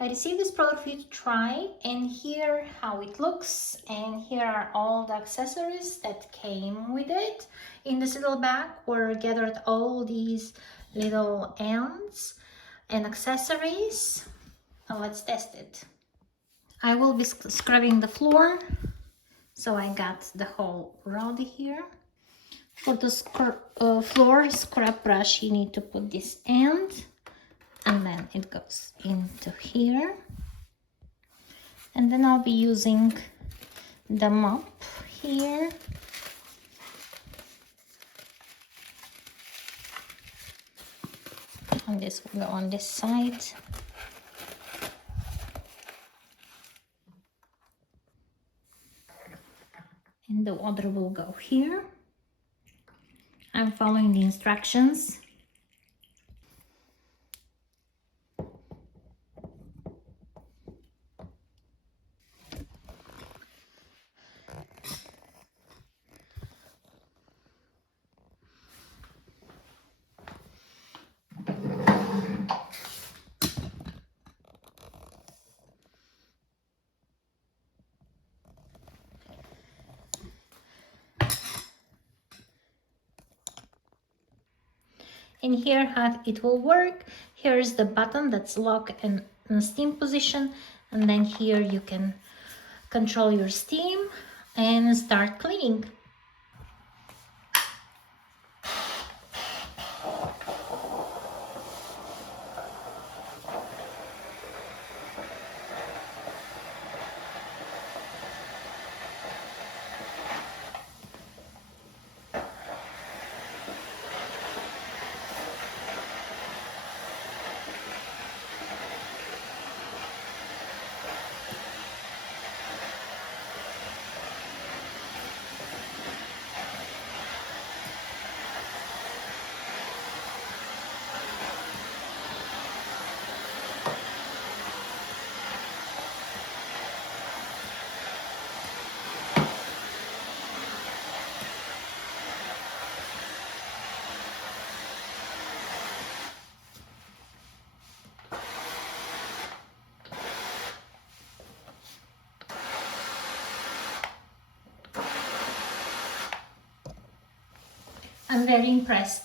I received this product for you to try, and here how it looks, and here are all the accessories that came with it. In this little bag were gathered all these little ends and accessories. Now let's test it. I will be scrubbing the floor, so I got the whole rod here. For the floor scrub brush, you need to put this end, and then it goes into here. And then I'll be using the mop here. And this will go on this side. And the water will go here. I'm following the instructions. And here how it will work. Here's the button that's lock and steam position, and then here you can control your steam and start cleaning. I'm very impressed.